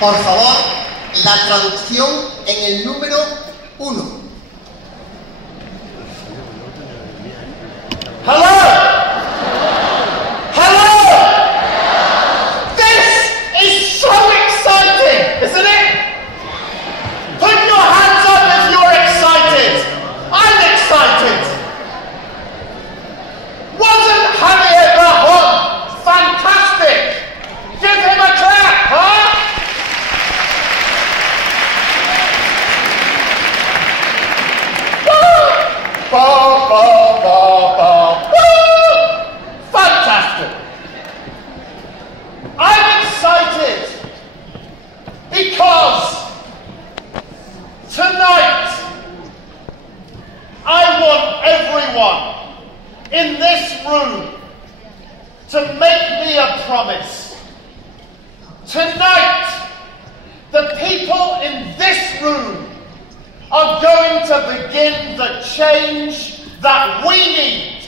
Por favor, la traducción en el número 1. Hello! Hello! This is so exciting, isn't it? Put your hands up if you're excited. I'm excited. Wasn't Javier Bajón fantastic? Give him a clap, huh? Ba, ba, ba, ba. Woo! Fantastic. I'm excited because tonight I want everyone in this room to make me a promise. Tonight, the people in this room are going to begin the change that we need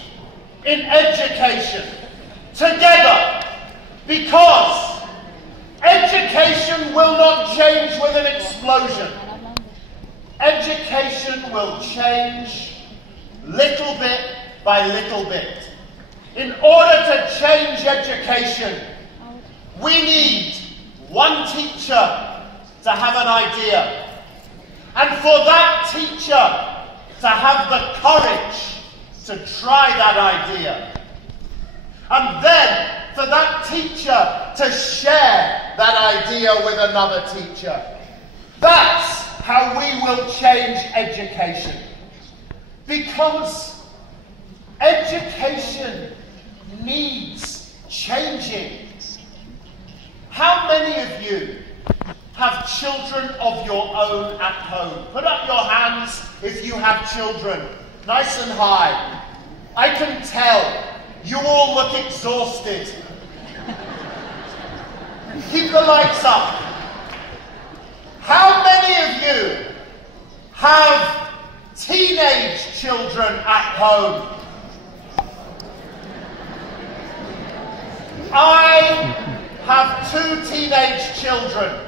in education together, because education will not change with an explosion. Education will change little bit by little bit. In order to change education, we need one teacher to have an idea. And for that teacher to have the courage to try that idea. And then for that teacher to share that idea with another teacher. That's how we will change education. Because education needs changing. How many of you have children of your own at home? Put up your hands if you have children. Nice and high. I can tell you all look exhausted. Keep the lights up. How many of you have teenage children at home? I have 2 teenage children.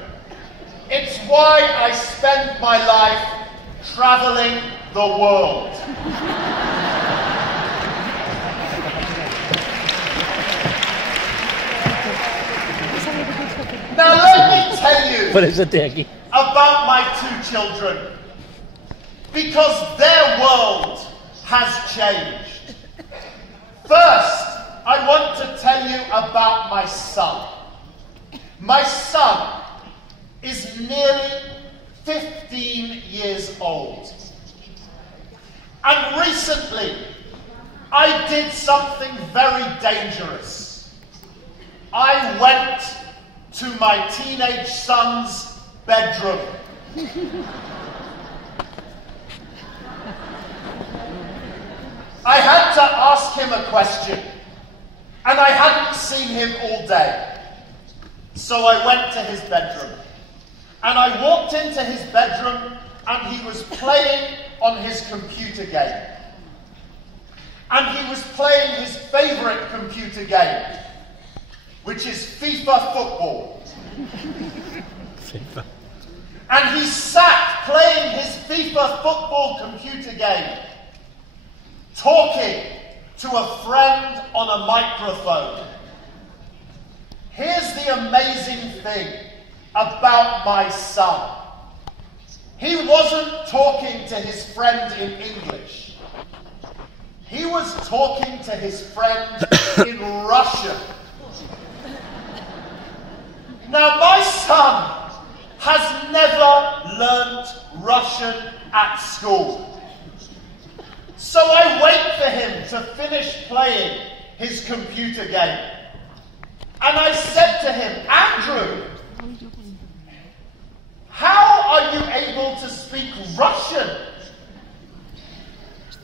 It's why I spend my life traveling the world. Now let me tell you about my 2 children, because their world has changed. First, I want to tell you about my son. My son is nearly 15 years old. And recently, I did something very dangerous. I went to my teenage son's bedroom. I had to ask him a question, and I hadn't seen him all day. So I went to his bedroom, and I walked into his bedroom, and he was playing on his computer game. And he was playing his favourite computer game, which is FIFA football. And he sat playing his FIFA football computer game, talking to a friend on a microphone. Here's the amazing thing about my son. He wasn't talking to his friend in English. He was talking to his friend in Russian. Now, my son has never learnt Russian at school. So I wait for him to finish playing his computer game. And I said to him, Andrew, how are you able to speak Russian?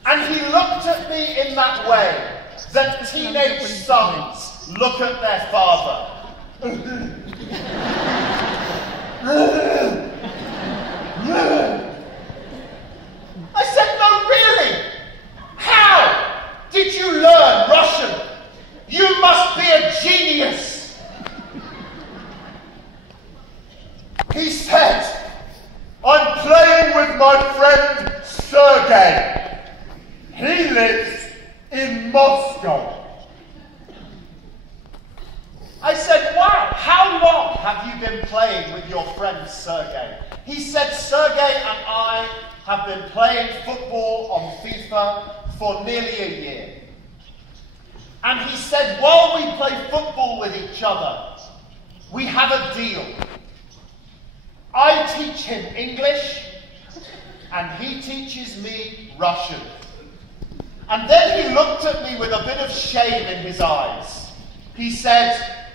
And he looked at me in that way that teenage sons look at their father. I said, no, really? How did you learn Russian? You must be a genius. Sergey. He lives in Moscow. I said, wow, how long have you been playing with your friend Sergey? He said, Sergey and I have been playing football on FIFA for nearly a year. And he said, while we play football with each other, we have a deal. I teach him English, and he teaches me Russian. And then he looked at me with a bit of shame in his eyes. He said,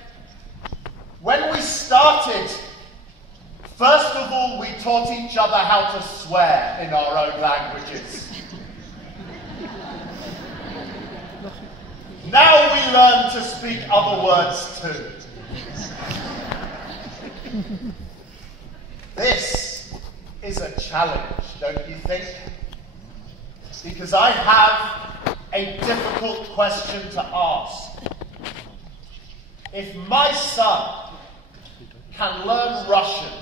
when we started, first of all, we taught each other how to swear in our own languages. Now we learn to speak other words too. This is a challenge, don't you think? Because I have a difficult question to ask. If my son can learn Russian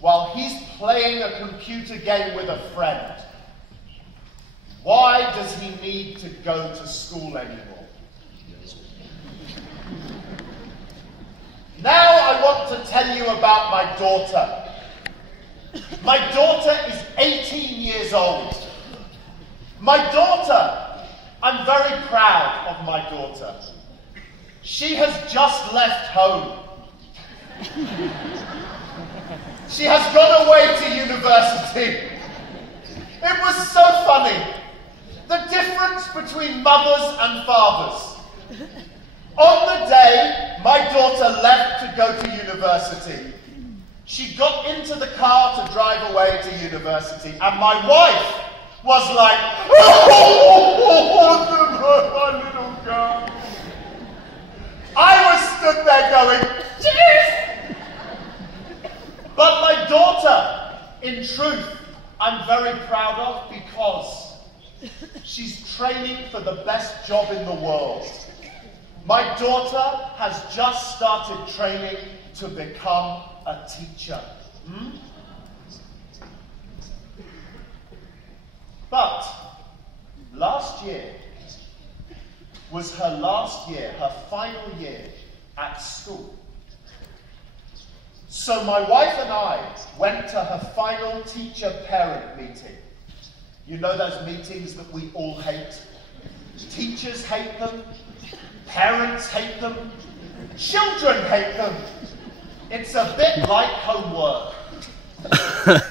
while he's playing a computer game with a friend, why does he need to go to school anymore? Now I want to tell you about my daughter. My daughter is 18 years old. My daughter, I'm very proud of my daughter. She has just left home. She has gone away to university. It was so funny. The difference between mothers and fathers. On the day my daughter left to go to university, she got into the car to drive away to university, and my wife was like, oh, my little girl. I was stood there going, yes! But my daughter, in truth, I'm very proud of because she's training for the best job in the world. My daughter has just started training to become a teacher. But last year was her last year, her final year at school. So my wife and I went to her final teacher-parent meeting. You know those meetings that we all hate? Teachers hate them, parents hate them, children hate them. It's a bit like homework.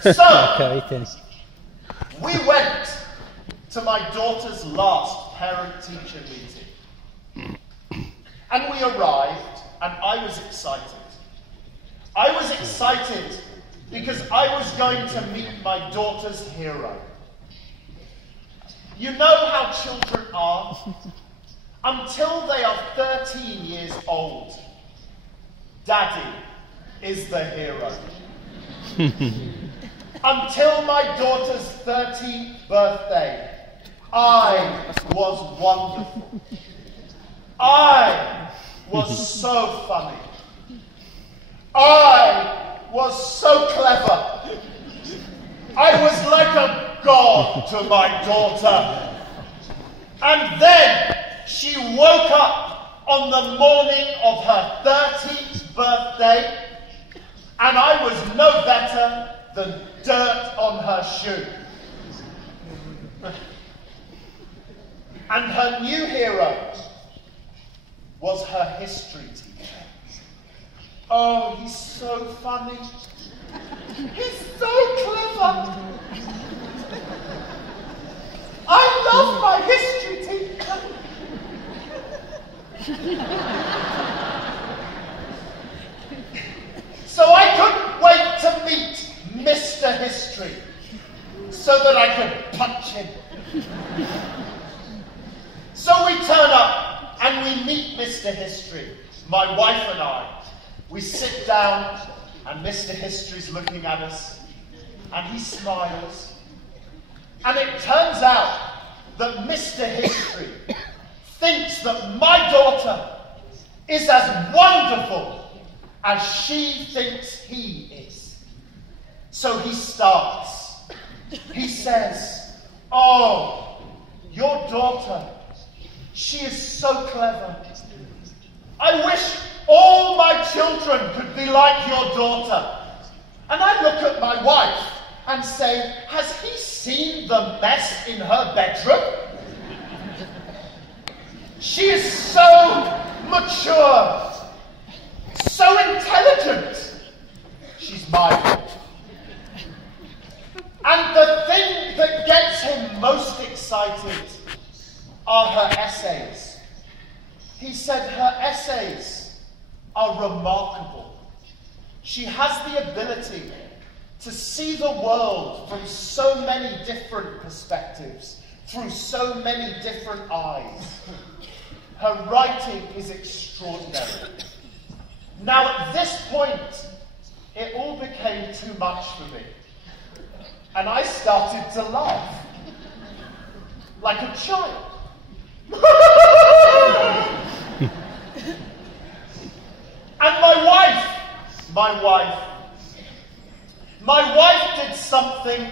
So, we went to my daughter's last parent-teacher meeting. And we arrived, and I was excited. I was excited because I was going to meet my daughter's hero. You know how children are? Until they are 13 years old, Daddy is the hero. Until my daughter's 13th birthday, I was wonderful. I was so funny. I was so clever. I was like a god to my daughter. And then she woke up on the morning of her 13th birthday, and I was no better than dirt on her shoe. And her new hero was her history teacher. Oh, he's so funny. He's so clever. I love my history teacher. So I couldn't wait to meet Mr. History so that I could punch him. So we turn up and we meet Mr. History, my wife and I. We sit down and Mr. History's looking at us and he smiles. And it turns out that Mr. History thinks that my daughter is as wonderful as she thinks he is. So he starts. He says, Oh, your daughter, she is so clever. I wish all my children could be like your daughter. And I look at my wife and say, has he seen the mess in her bedroom? She is so mature, so intelligent. She's my daughter. And the thing that gets him most excited are her essays. He said her essays are remarkable. She has the ability to see the world from so many different perspectives, through so many different eyes. Her writing is extraordinary. Now, at this point, it all became too much for me. And I started to laugh, like a child. And my wife did something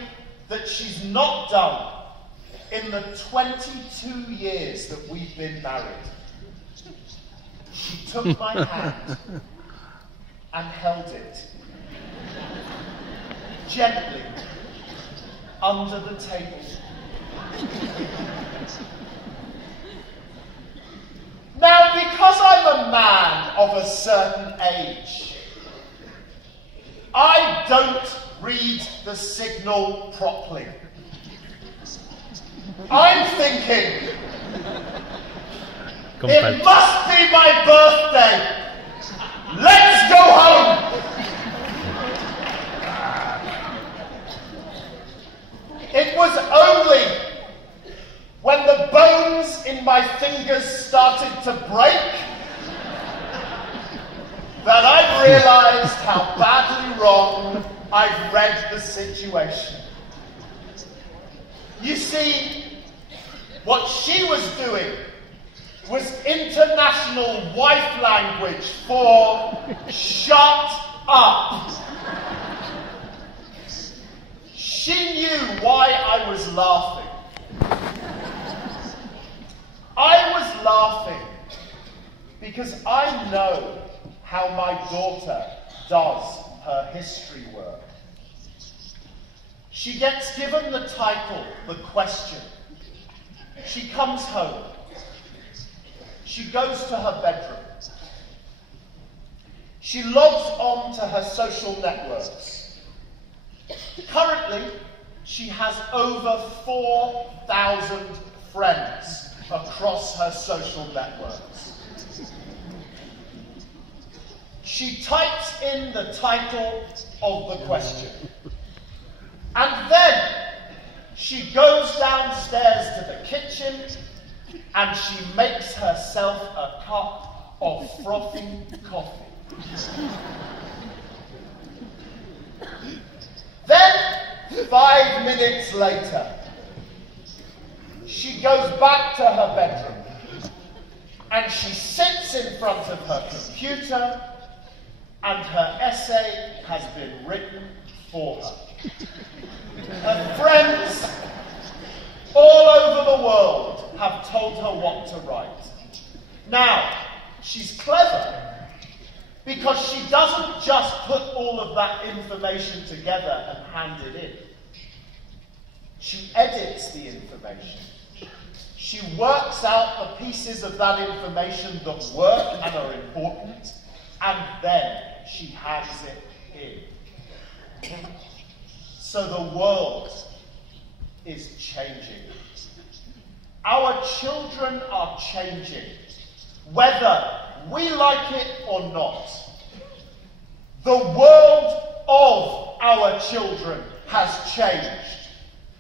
that she's not done in the 22 years that we've been married. She took my hand and held it gently under the table. Now, because I'm a man of a certain age, I don't read the signal properly. I'm thinking, it must be my birthday. Let's go home. It was only when the bones in my fingers started to break that I realized how badly wrong I'd read the situation. You see, what she was doing was international wife language for shut up. She knew why I was laughing. I was laughing because I know how my daughter does her history work. She gets given the title, the question. She comes home. She goes to her bedroom. She logs on to her social networks. Currently, she has over 4,000 friends across her social networks. She types in the title of the question. And then she goes downstairs to the kitchen and she makes herself a cup of frothy coffee. Then, 5 minutes later, she goes back to her bedroom and she sits in front of her computer and her essay has been written for her. Her friends all over the world have told her what to write. Now, she's clever because she doesn't just put all of that information together and hand it in. She edits the information. She works out the pieces of that information that work and are important, and then she hands it in. So the world is changing. Our children are changing, whether we like it or not. The world of our children has changed,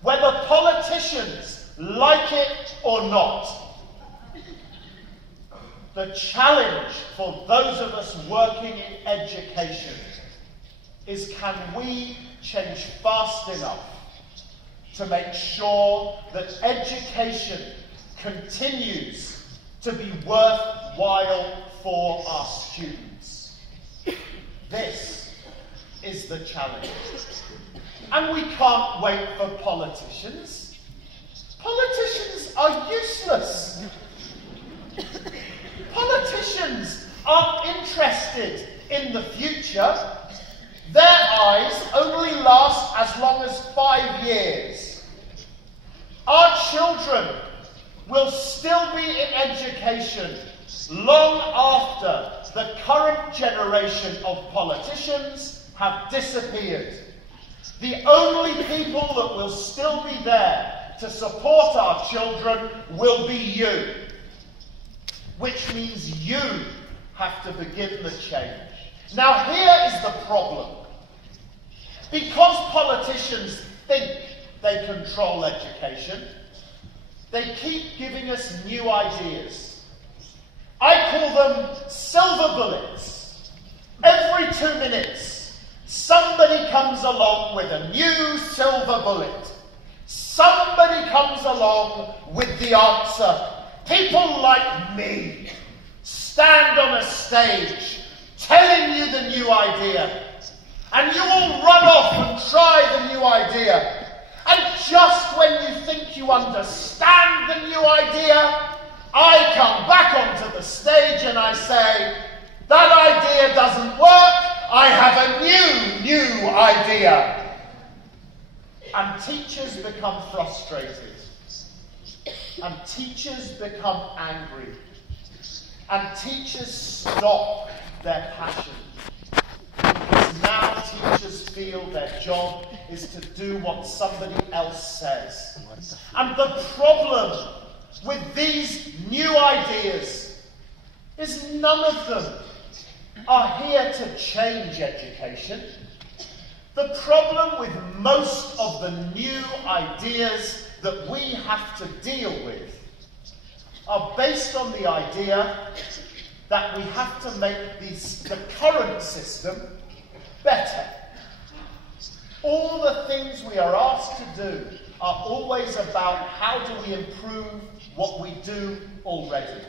whether politicians like it or not. The challenge for those of us working in education is, can we change fast enough to make sure that education continues to be worthwhile for our students? This is the challenge. And we can't wait for politicians. are useless. Politicians aren't interested in the future. Their eyes only last as long as 5 years. Our children will still be in education long after the current generation of politicians have disappeared. The only people that will still be there to support our children will be you. Which means you have to begin the change. Now here is the problem. Because politicians think they control education, they keep giving us new ideas. I call them silver bullets. Every 2 minutes, somebody comes along with a new silver bullet. Somebody comes along with the answer. People like me stand on a stage telling you the new idea, and you all run off and try the new idea. And just when you think you understand the new idea, I come back onto the stage and I say, that idea doesn't work, I have a new idea. And teachers become frustrated. And teachers become angry. And teachers stop their passion. Because now teachers feel their job is to do what somebody else says. And the problem with these new ideas is none of them are here to change education. The problem with most of the new ideas that we have to deal with are based on the idea that we have to make the current system better. All the things we are asked to do are always about how do we improve what we do already.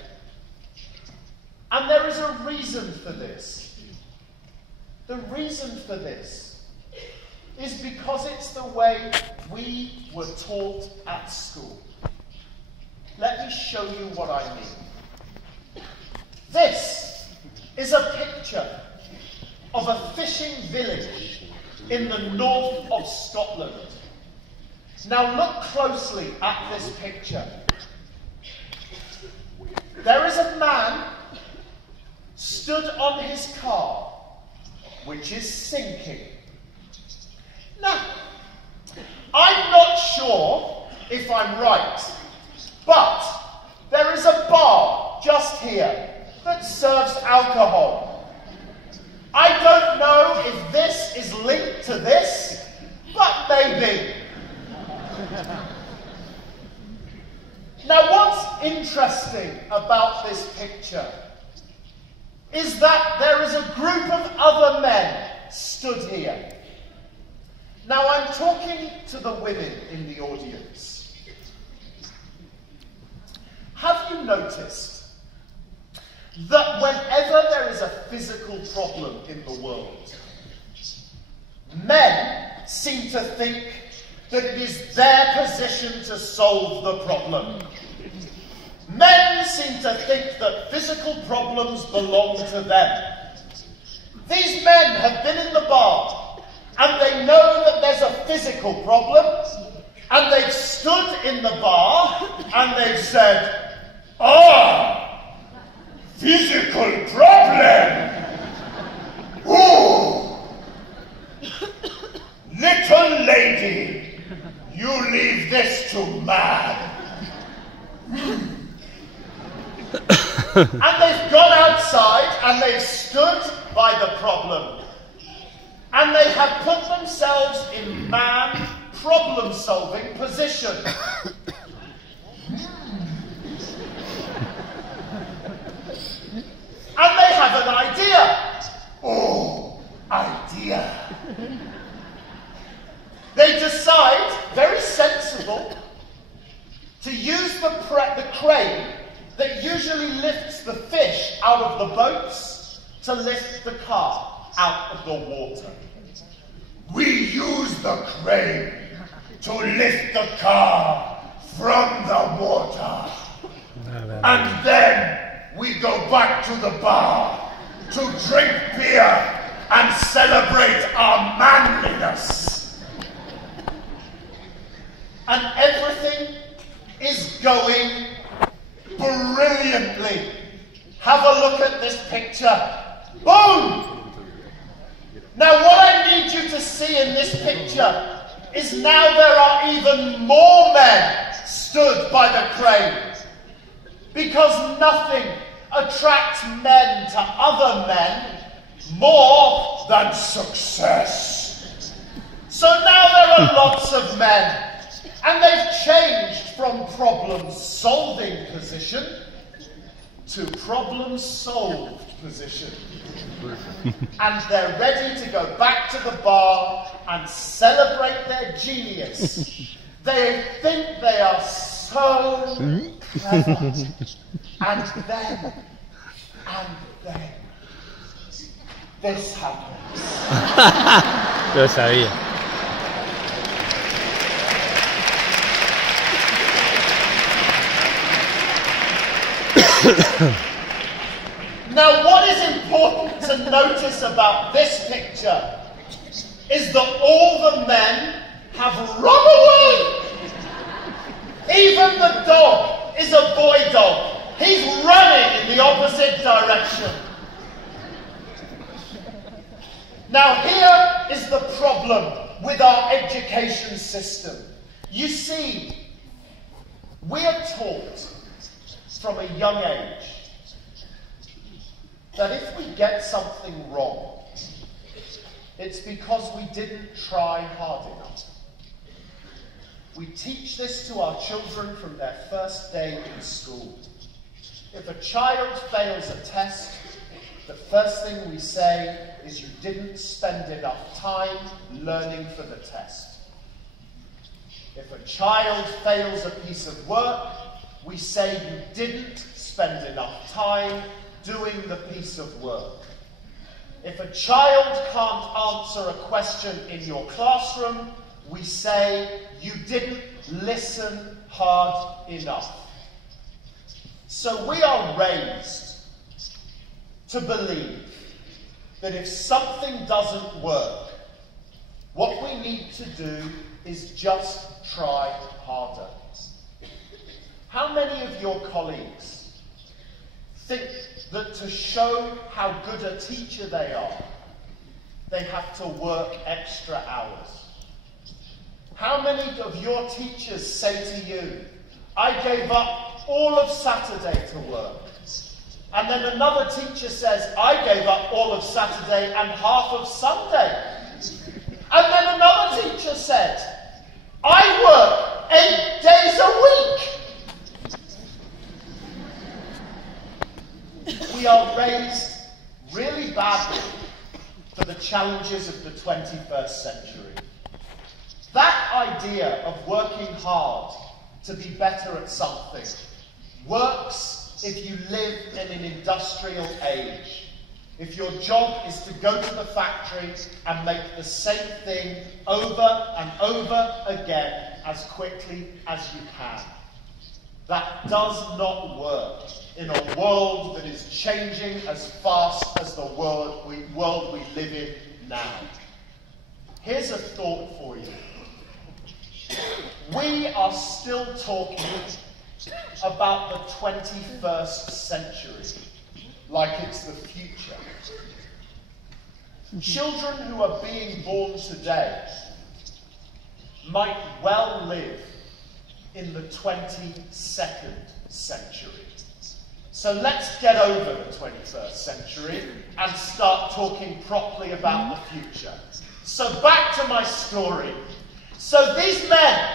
And there is a reason for this. The reason for this is because it's the way we were taught at school. Let me show you what I mean. This is a picture of a fishing village in the north of Scotland. Now look closely at this picture. There is a man stood on his car, which is sinking. Now, I'm not sure if I'm right, but there is a bar just here that serves alcohol. I don't know if this is linked to this, but maybe. Now, what's interesting about this picture is that there is a group of other men stood here. Now, I'm talking to the women in the audience. Have you noticed that whenever there is a physical problem in the world, men seem to think that it is their position to solve the problem? Men seem to think that physical problems belong to them. These men have been in the bar, and they know that there's a physical problem, and they've stood in the bar, and they've said, "Ah, physical problem! Ooh! Little lady, you leave this to man." And they've gone outside, and they've stood by the problem. And they have put themselves in man problem-solving position. And they have an idea. Oh, idea. They decide, very sensible, to use the crane that usually lifts the fish out of the boats to lift the car out of the water. We use the crane to lift the car from the water. go back to the bar to drink beer and celebrate our manliness. And everything is going brilliantly. Have a look at this picture. Boom! Now what I need you to see in this picture is now there are even more men stood by the crane. Because nothing attracts men to other men more than success. So now there are lots of men, and they've changed from problem-solving position to problem-solved position. And they're ready to go back to the bar and celebrate their genius. They think they are so clever. And then, this happens. Lo sabía. Now, what is important to notice about this picture is that all the men have run away. Even the dog is a boy dog. He's running in the opposite direction. Now, here is the problem with our education system. You see, we are taught from a young age that if we get something wrong, it's because we didn't try hard enough. We teach this to our children from their first day in school. If a child fails a test, the first thing we say is you didn't spend enough time learning for the test. If a child fails a piece of work, we say you didn't spend enough time doing the piece of work. If a child can't answer a question in your classroom, we say you didn't listen hard enough. So we are raised to believe that if something doesn't work, what we need to do is just try harder. How many of your colleagues think that to show how good a teacher they are, they have to work extra hours? How many of your teachers say to you, I gave up all of Saturday to work? And then another teacher says, I gave up all of Saturday and half of Sunday. And then another teacher said, I work 8 days a week. We are raised really badly for the challenges of the 21st century. That idea of working hard to be better at something works if you live in an industrial age. If your job is to go to the factory and make the same thing over and over again as quickly as you can. That does not work in a world that is changing as fast as the world we live in now. Here's a thought for you. We are still talking about the 21st century like it's the future. Children who are being born today might well live in the 22nd century. So let's get over the 21st century and start talking properly about the future. So back to my story. So these men,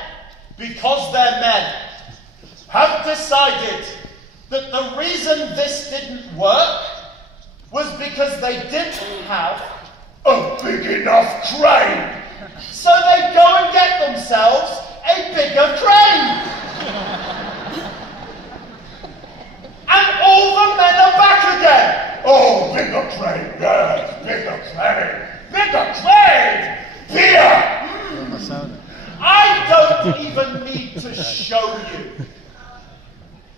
because they're men, have decided that the reason this didn't work was because they didn't have a big enough crane. So they go and get themselves a bigger crane. And all the men are back again. Oh, bigger crane, yes, bigger crane, bigger crane, beer. I don't even need to show you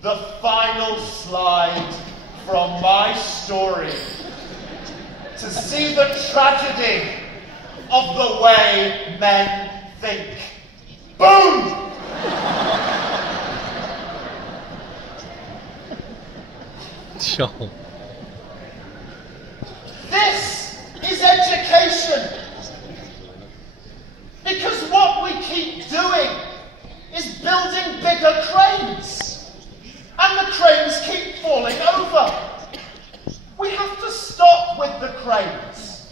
the final slide from my story to see the tragedy of the way men think. Boom! Sure. This is education. Because what we keep doing is building bigger cranes. And the cranes keep falling over. We have to stop with the cranes.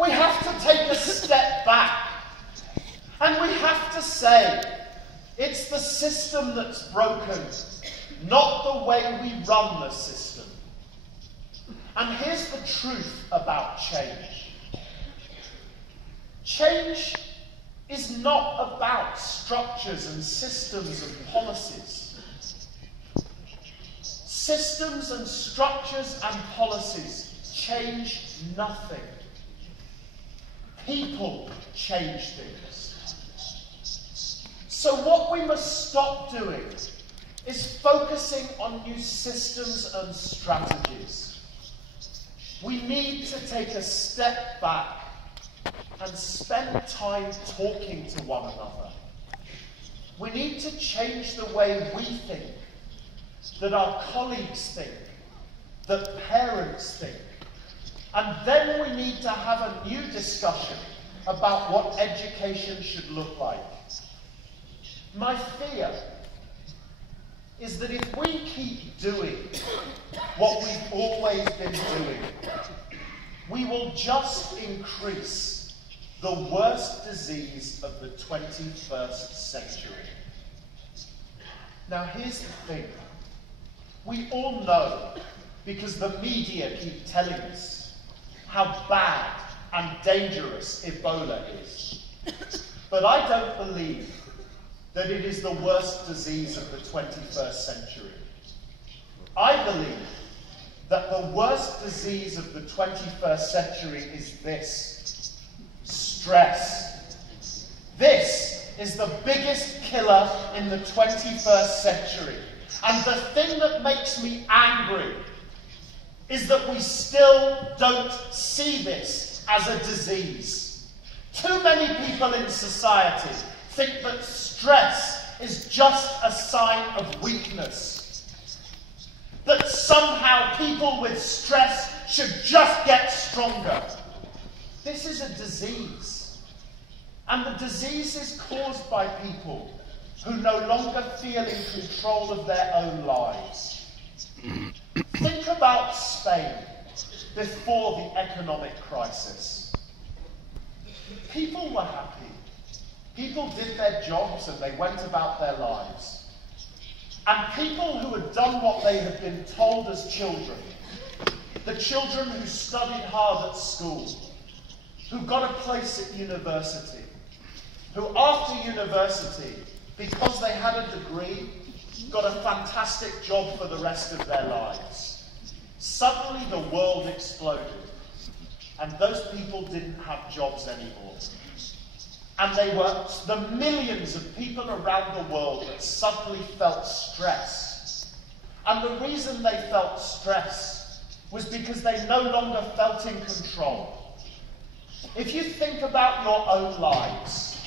We have to take a step back. And we have to say, it's the system that's broken, not the way we run the system. And here's the truth about change. Change is not about structures and systems and policies. Systems and structures and policies change nothing. People change things. So what we must stop doing is focusing on new systems and strategies. We need to take a step back and spend time talking to one another. We need to change the way we think, that our colleagues think, that parents think. And then we need to have a new discussion about what education should look like. My fear is that if we keep doing what we've always been doing, we will just increase the worst disease of the 21st century. Now here's the thing. We all know, because the media keep telling us, how bad and dangerous Ebola is. But I don't believe that it is the worst disease of the 21st century. I believe that the worst disease of the 21st century is this: stress. This is the biggest killer in the 21st century. And the thing that makes me angry is that we still don't see this as a disease. Too many people in society think that stress is just a sign of weakness. That somehow people with stress should just get stronger. This is a disease. And the disease is caused by people who no longer feel in control of their own lives. Think about Spain before the economic crisis. People were happy. People did their jobs and they went about their lives. And people who had done what they had been told as children, the children who studied hard at school, who got a place at university, who after university, because they had a degree, got a fantastic job for the rest of their lives. Suddenly the world exploded, and those people didn't have jobs anymore. And they were the millions of people around the world that suddenly felt stress. And the reason they felt stress was because they no longer felt in control. If you think about your own lives,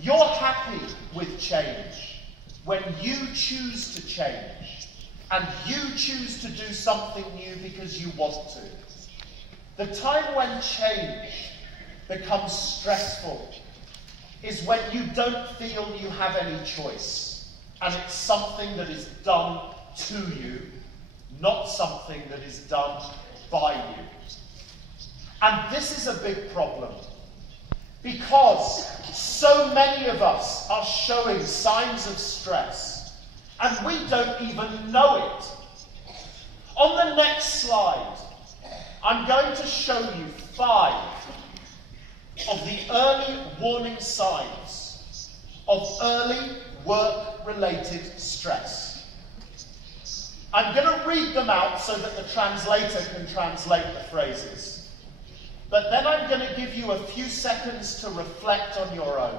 you're happy with change when you choose to change and you choose to do something new because you want to. The time when change becomes stressful is when you don't feel you have any choice and it's something that is done to you, not something that is done by you. And this is a big problem because so many of us are showing signs of stress and we don't even know it. On the next slide, I'm going to show you 5 of the early warning signs of early work-related stress. I'm going to read them out so that the translator can translate the phrases. But then I'm going to give you a few seconds to reflect on your own,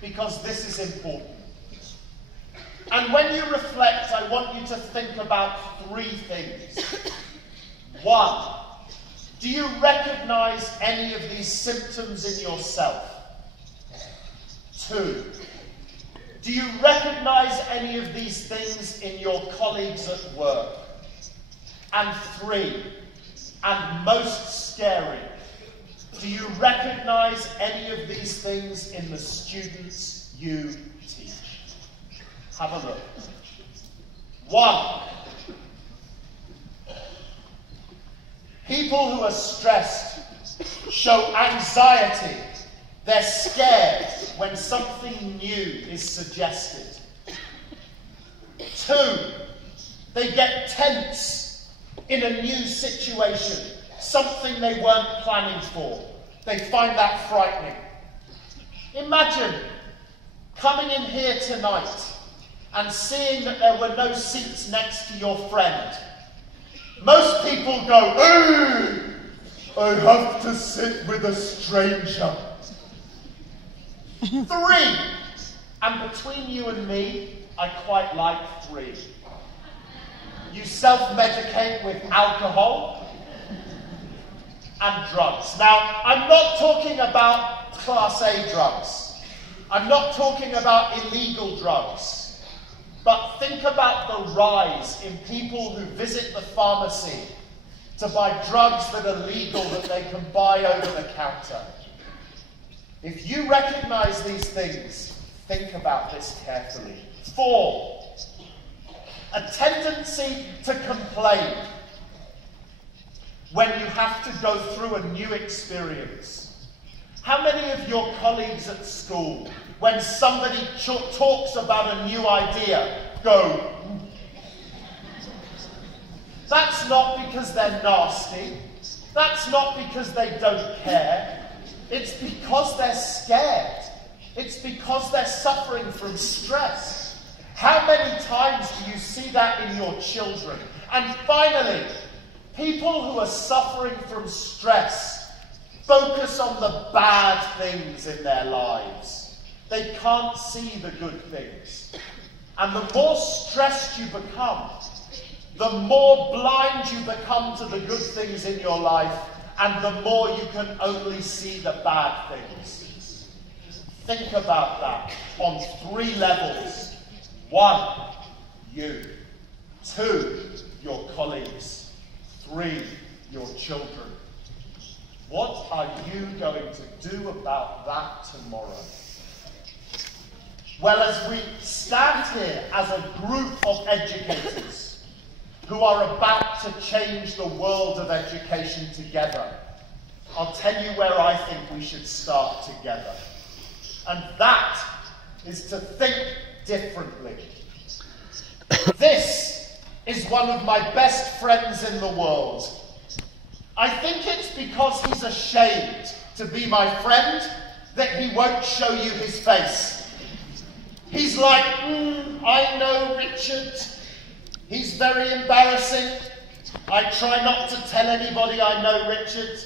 because this is important. And when you reflect, I want you to think about three things. One, do you recognize any of these symptoms in yourself? Two, do you recognize any of these things in your colleagues at work? And three, and most scary, do you recognize any of these things in the students you teach? Have a look. One, people who are stressed show anxiety. They're scared when something new is suggested. Two, they get tense in a new situation, something they weren't planning for. They find that frightening. Imagine coming in here tonight and seeing that there were no seats next to your friend. Most people go, "Hey, I have to sit with a stranger." Three, and between you and me, I quite like three. You self-medicate with alcohol and drugs. Now, I'm not talking about Class A drugs. I'm not talking about illegal drugs. But think about the rise in people who visit the pharmacy to buy drugs that are legal that they can buy over the counter. If you recognize these things, think about this carefully. Four, a tendency to complain when you have to go through a new experience. How many of your colleagues at school, when somebody talks about a new idea, go, That's not because they're nasty. That's not because they don't care. It's because they're scared. It's because they're suffering from stress. How many times do you see that in your children? And finally, people who are suffering from stress focus on the bad things in their lives. They can't see the good things. And the more stressed you become, the more blind you become to the good things in your life, and the more you can only see the bad things. Think about that on 3 levels. 1, you. 2, your colleagues. 3, your children. What are you going to do about that tomorrow? Well, as we stand here as a group of educators who are about to change the world of education together, I'll tell you where I think we should start together. And that is to think differently. This is one of my best friends in the world. I think it's because he's ashamed to be my friend that he won't show you his face. He's like, I know Richard. He's very embarrassing. I try not to tell anybody I know Richard.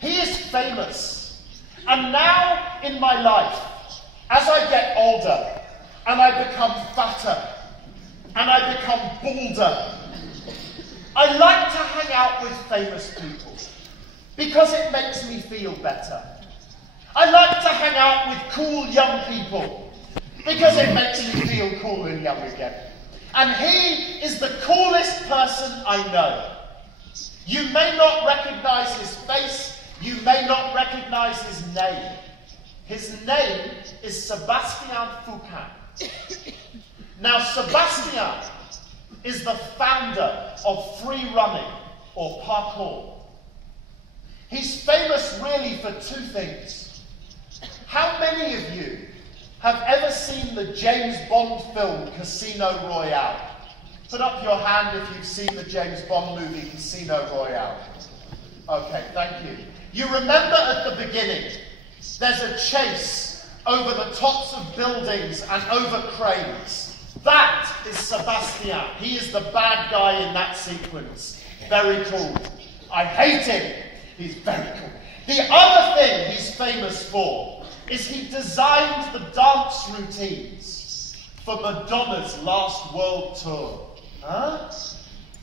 He is famous. And now in my life, as I get older, and I become fatter, and I become balder, I like to hang out with famous people because it makes me feel better. I like to hang out with cool young people because it makes me feel cool and young again. And he is the coolest person I know. You may not recognize his face. You may not recognize his name. His name is Sebastian Foucault. Now, Sebastian is the founder of free running, or parkour. He's famous really for 2 things. How many of you have ever seen the James Bond film Casino Royale? Put up your hand if you've seen the James Bond movie Casino Royale. Okay, thank you. You remember at the beginning, there's a chase over the tops of buildings and over cranes. That is Sebastian. He is the bad guy in that sequence. Very cool. I hate him. He's very cool. The other thing he's famous for is he designed the dance routines for Madonna's last world tour. Huh?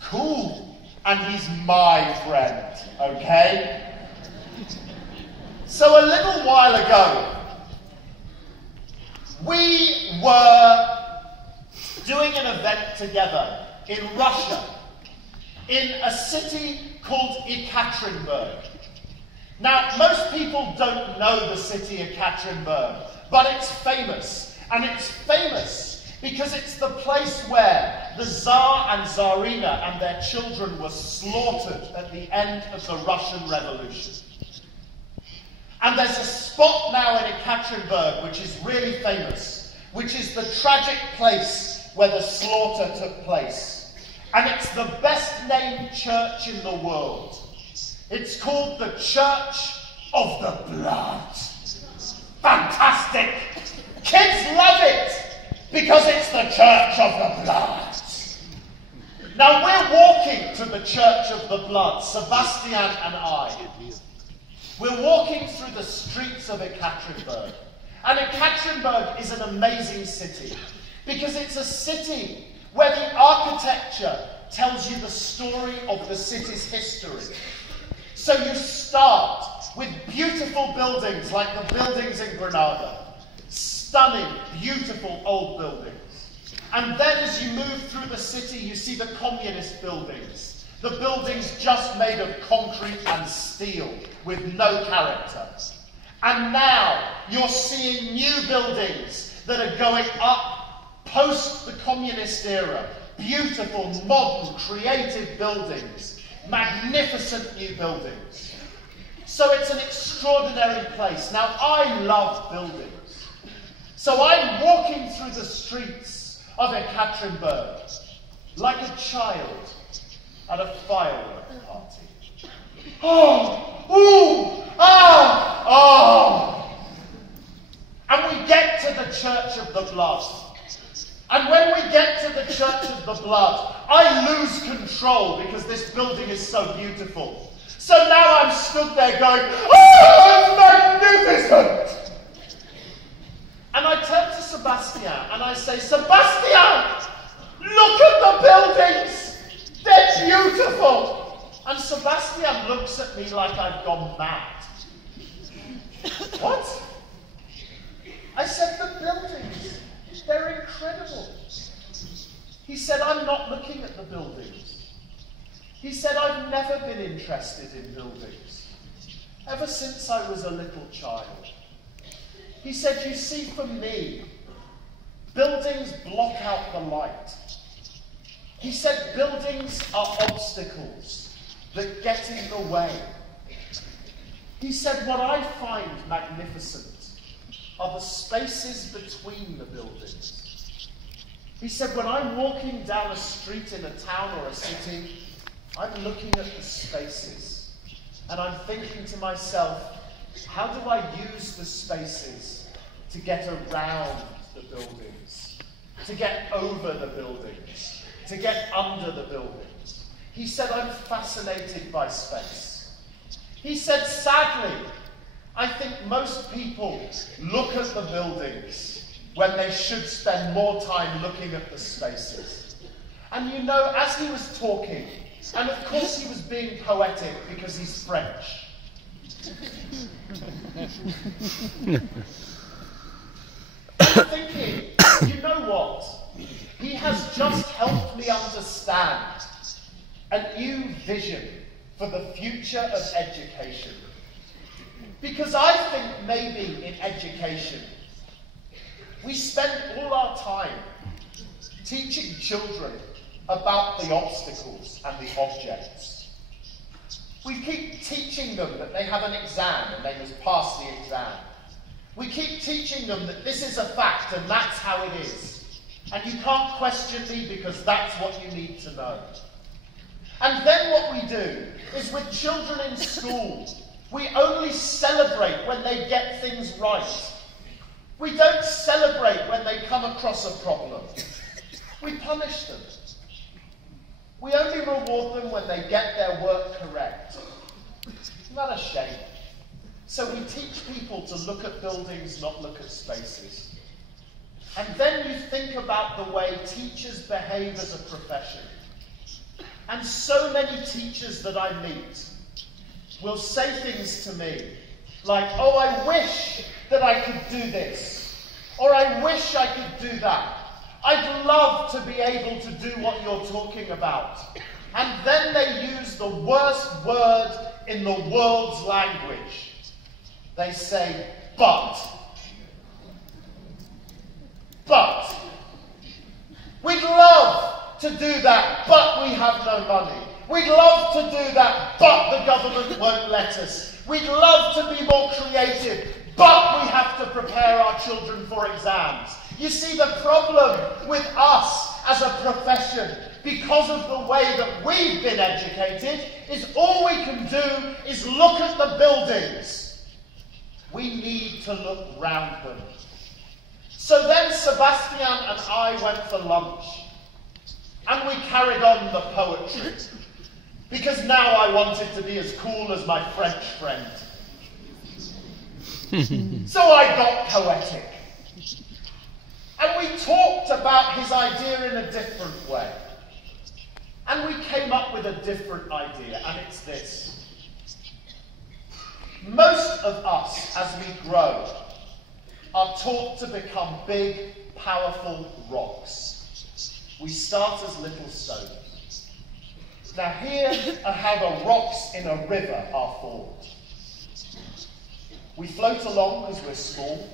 Cool. And he's my friend, okay? So a little while ago, we were doing an event together in Russia, in a city called Ekaterinburg. Now, most people don't know the city of Ekaterinburg, but it's famous. And it's famous because it's the place where the Tsar and Tsarina and their children were slaughtered at the end of the Russian Revolution. And there's a spot now in Ekaterinburg which is really famous, which is the tragic place where the slaughter took place. And it's the best named church in the world. It's called the Church of the Blood. Fantastic! Kids love it because it's the Church of the Blood. Now we're walking to the Church of the Blood, Sebastian and I. We're walking through the streets of Ekaterinburg. And Ekaterinburg is an amazing city because it's a city where the architecture tells you the story of the city's history. So you start with beautiful buildings like the buildings in Granada. Stunning, beautiful old buildings. And then as you move through the city, you see the communist buildings. The buildings just made of concrete and steel with no character. And now you're seeing new buildings that are going up post the communist era. Beautiful, modern, creative buildings. Magnificent new buildings. So it's an extraordinary place. Now, I love buildings. So I'm walking through the streets of Ekaterinburg like a child at a firework party. Oh! Ooh! Ah! Oh! And we get to the Church of the Blood. And when we get to the Church of the Blood, I lose control because this building is so beautiful. So now I'm stood there going, oh, magnificent! And I turn to Sebastian and I say, Sebastian, look at the buildings! They're beautiful! And Sebastian looks at me like I've gone mad. What? I said, the buildings. They're incredible. He said, I'm not looking at the buildings. He said, I've never been interested in buildings, ever since I was a little child. He said, you see, for me, buildings block out the light. He said, buildings are obstacles that get in the way. He said, what I find magnificent are the spaces between the buildings. He said, when I'm walking down a street in a town or a city, I'm looking at the spaces. And I'm thinking to myself, how do I use the spaces to get around the buildings, to get over the buildings, to get under the buildings? He said, I'm fascinated by space. He said, sadly, I think most people look at the buildings when they should spend more time looking at the spaces. And you know, as he was talking, and of course he was being poetic because he's French. I'm thinking, you know what? He has just helped me understand a new vision for the future of education. Because I think maybe in education, we spend all our time teaching children about the obstacles and the objects. We keep teaching them that they have an exam and they must pass the exam. We keep teaching them that this is a fact and that's how it is. And you can't question me because that's what you need to know. And then what we do is with children in school, we only celebrate when they get things right. We don't celebrate when they come across a problem. We punish them. We only reward them when they get their work correct. Isn't that a shame? So we teach people to look at buildings, not look at spaces. And then you think about the way teachers behave as a profession. And so many teachers that I meet will say things to me like, oh, I wish that I could do this, or I wish I could do that. I'd love to be able to do what you're talking about. And then they use the worst word in the world's language. They say, but. But. We'd love to do that, but we have no money. We'd love to do that, but the government won't let us. We'd love to be more creative, but we have to prepare our children for exams. You see, the problem with us as a profession, because of the way that we've been educated, is all we can do is look at the buildings. We need to look round them. So then Sebastian and I went for lunch, and we carried on the poetry, because now I wanted to be as cool as my French friend. So I got poetic. And we talked about his idea in a different way. And we came up with a different idea, and it's this. Most of us, as we grow, are taught to become big, powerful rocks. We start as little stones. Now here are how the rocks in a river are formed. We float along because we're small,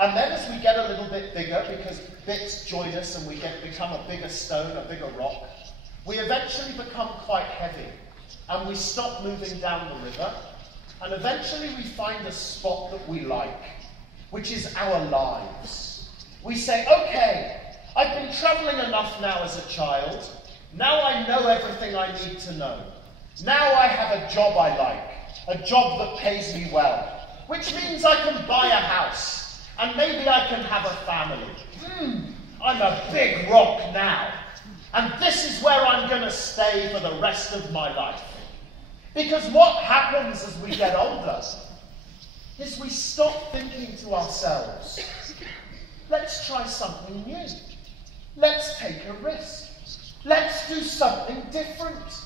and then as we get a little bit bigger, because bits join us and we become a bigger stone, a bigger rock, we eventually become quite heavy, and we stop moving down the river, and eventually we find a spot that we like, which is our lives. We say, okay, I've been travelling enough now as a child. Now I know everything I need to know. Now I have a job I like, a job that pays me well, which means I can buy a house, and maybe I can have a family. I'm a big rock now, and this is where I'm going to stay for the rest of my life. Because what happens as we get older is we stop thinking to ourselves, let's try something new. Let's take a risk. Let's do something different.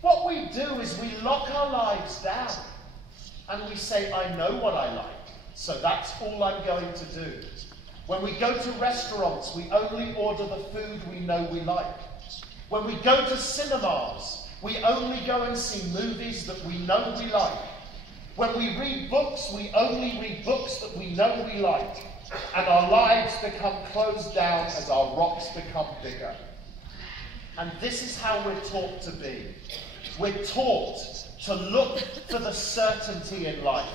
What we do is we lock our lives down and we say, I know what I like, so that's all I'm going to do. When we go to restaurants, we only order the food we know we like. When we go to cinemas, we only go and see movies that we know we like. When we read books, we only read books that we know we like. And our lives become closed down as our rocks become bigger. And this is how we're taught to be. We're taught to look for the certainty in life.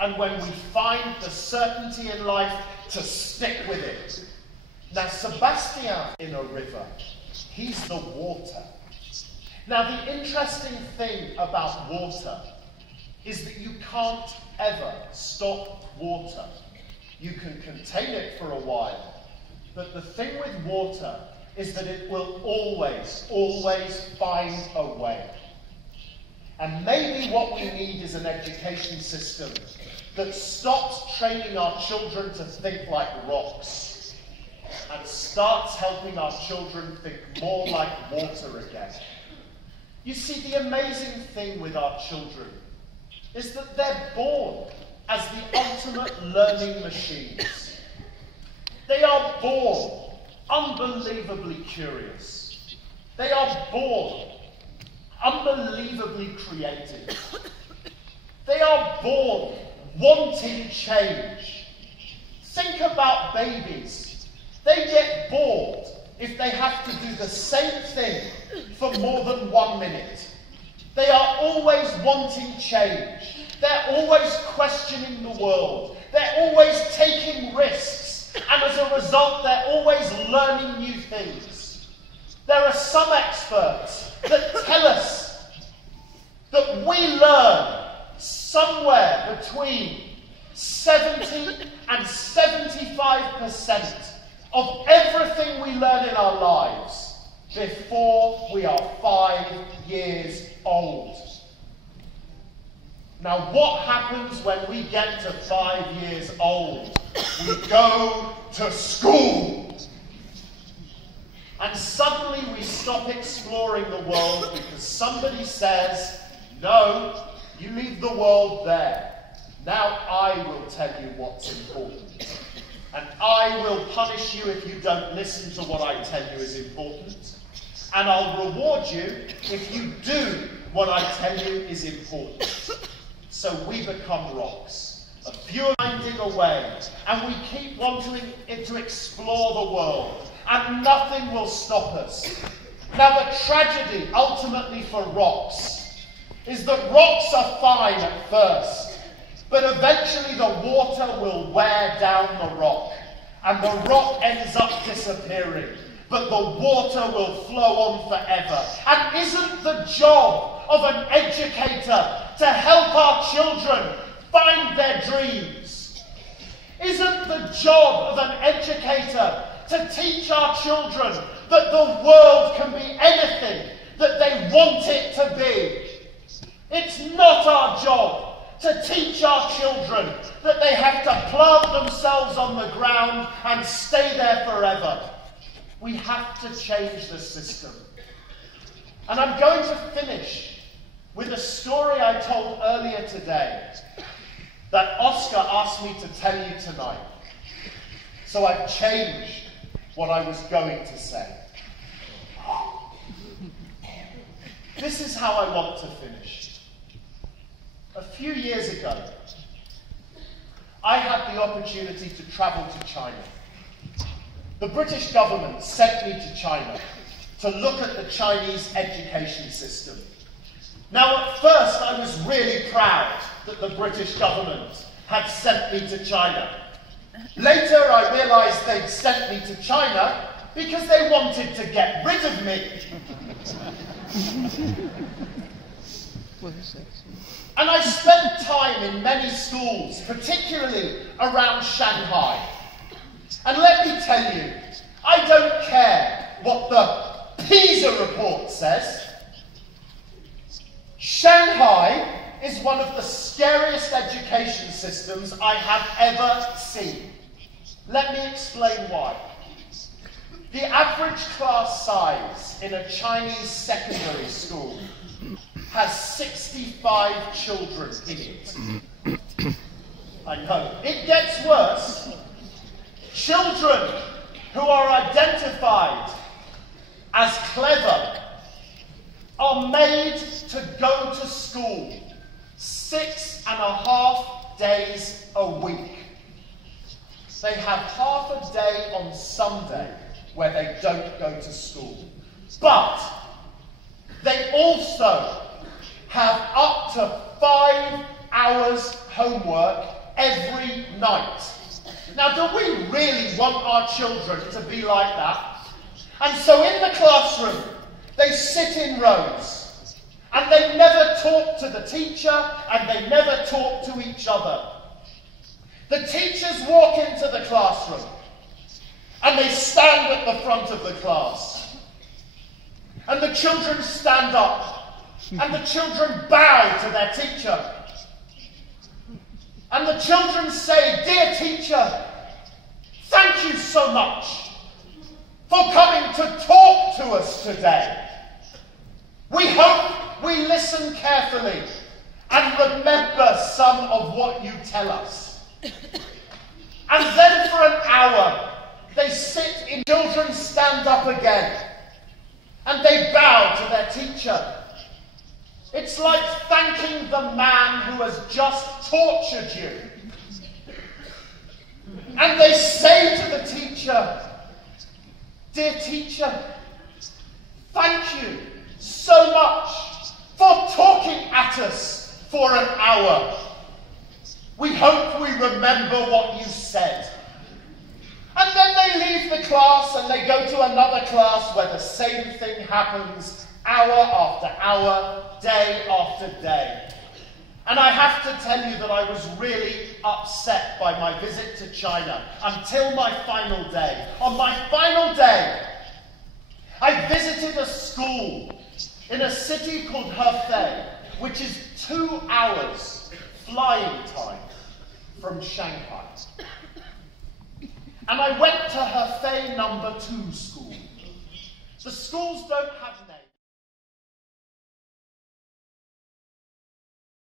And when we find the certainty in life, to stick with it. Now, Sebastian in a river, he's the water. Now, the interesting thing about water is that you can't ever stop water. You can contain it for a while, but the thing with water is that it will always, always find a way. And maybe what we need is an education system that stops training our children to think like rocks and starts helping our children think more like water again. You see, the amazing thing with our children is that they're born as the ultimate learning machines. They are born unbelievably curious. They are born unbelievably creative. They are born wanting change. Think about babies. They get bored if they have to do the same thing for more than 1 minute. They are always wanting change. They're always questioning the world. They're always taking risks. And as a result, they're always learning new things. There are some experts that tell us that we learn somewhere between 70 and 75% of everything we learn in our lives before we are 5 years old. Now, what happens when we get to 5 years old? we go to school. And suddenly we stop exploring the world because somebody says, no, you leave the world there. Now I will tell you what's important. And I will punish you if you don't listen to what I tell you is important. And I'll reward you if you do what I tell you is important. So we become rocks. A few are finding a way, and we keep wanting to explore the world, and nothing will stop us. Now the tragedy, ultimately for rocks, is that rocks are fine at first, but eventually the water will wear down the rock, and the rock ends up disappearing, but the water will flow on forever. And isn't the job of an educator to help our children find their dreams? Isn't the job of an educator to teach our children that the world can be anything that they want it to be? It's not our job to teach our children that they have to plant themselves on the ground and stay there forever. We have to change the system. And I'm going to finish with a story I told earlier today that Oscar asked me to tell you tonight. So I've changed what I was going to say. This is how I want to finish. A few years ago, I had the opportunity to travel to China. The British government sent me to China to look at the Chinese education system. Now, at first, I was really proud that the British government had sent me to China. Later, I realised they'd sent me to China because they wanted to get rid of me. And I spent time in many schools, particularly around Shanghai. And let me tell you, I don't care what the PISA report says. Shanghai is one of the scariest education systems I have ever seen. Let me explain why. The average class size in a Chinese secondary school has 65 children in it. I know. It gets worse. Children who are identified as clever are made to go to school 6.5 days a week. They have half a day on Sunday where they don't go to school. But they also have up to 5 hours homework every night. Now, do we really want our children to be like that? And so in the classroom, they sit in rows, and they never talk to the teacher, and they never talk to each other. The teachers walk into the classroom, and they stand at the front of the class. And the children stand up, and the children bow to their teacher. And the children say, "Dear teacher, thank you so much for coming to talk to us today. We hope we listen carefully and remember some of what you tell us." And then for an hour, they sit in, children stand up again, and they bow to their teacher. It's like thanking the man who has just tortured you. And they say to the teacher, "Dear teacher, thank you so much for talking at us for an hour. We hope we remember what you said." And then they leave the class and they go to another class where the same thing happens hour after hour, day after day. And I have to tell you that I was really upset by my visit to China until my final day. On my final day, I visited a school in a city called Hefei, which is 2 hours flying time from Shanghai. and I went to her Fay number 2 school. The schools don't have names.